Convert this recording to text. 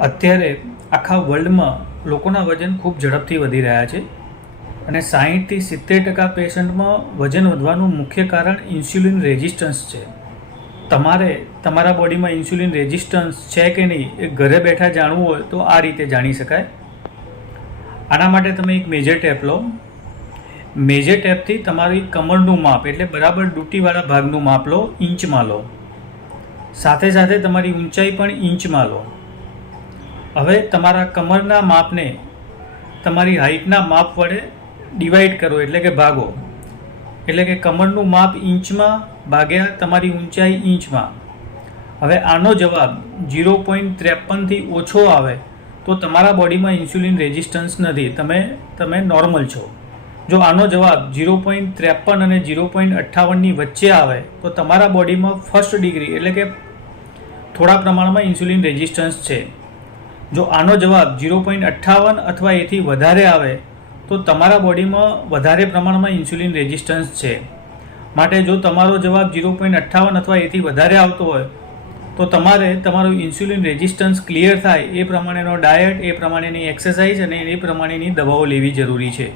અત્યારે આખા વર્લ્ડમાં લોકોના વજન ખૂબ ઝડપથી વધી રહ્યા છે અને સાહીઠથી સિત્તેર ટકા પેશન્ટમાં વજન વધવાનું મુખ્ય કારણ ઇન્સ્યુલિન રેઝિસ્ટન્સ છે. તમારે તમારા બોડીમાં ઇન્સ્યુલિન રેઝિસ્ટન્સ છે કે નહીં એ ઘરે બેઠા જાણવું હોય તો આ રીતે જાણી શકાય. આના માટે તમે એક મેજર ટેપ લો. મેજર ટેપથી તમારી કમરનું માપ એટલે બરાબર ડૂટીવાળા ભાગનું માપ લો, ઇંચમાં લો. સાથે સાથે તમારી ઊંચાઈ પણ ઇંચમાં લો. હવે તમારા કમરના માપને, તમારી હાઇટના માપ વડે ડિવાઈડ કરો, એટલે કે ભાગો. એટલે કે કમરનું માપ ઇંચમાં ભાગ્યા તમારી ઊંચાઈ ઇંચમાં. હવે આનો જવાબ ઝીરો પોઈન્ટ ત્રેપનથી ઓછો આવે તો તમારા બોડીમાં ઇન્સ્યુલિન રેઝિસ્ટન્સ નથી. તમે તમે નોર્મલ છો. જો આનો જવાબ ઝીરો પોઈન્ટ ત્રેપન અને ઝીરો પોઈન્ટ અઠ્ઠાવનની વચ્ચે આવે તો તમારા બોડીમાં ફર્સ્ટ ડિગ્રી, એટલે કે થોડા પ્રમાણમાં ઇન્સ્યુલિન રેઝિસ્ટન્સ છે. જો આનો જવાબ ઝીરો પોઈન્ટ અઠ્ઠાવન અથવા એથી વધારે આવે, તો તમારા બોડીમાં વધારે પ્રમાણમાં ઇન્સ્યુલિન રેઝિસ્ટન્સ છે. માટે જો તમારો જવાબ ઝીરો પોઈન્ટ અઠ્ઠાવન અથવા એથી વધારે આવતો હોય, તો તમારે તમારું ઇન્સ્યુલિન રેઝિસ્ટન્સ ક્લિયર થાય એ પ્રમાણેનો ડાયટ, એ પ્રમાણેની એક્સરસાઇઝ અને એ પ્રમાણેની દવાઓ લેવી જરૂરી છે.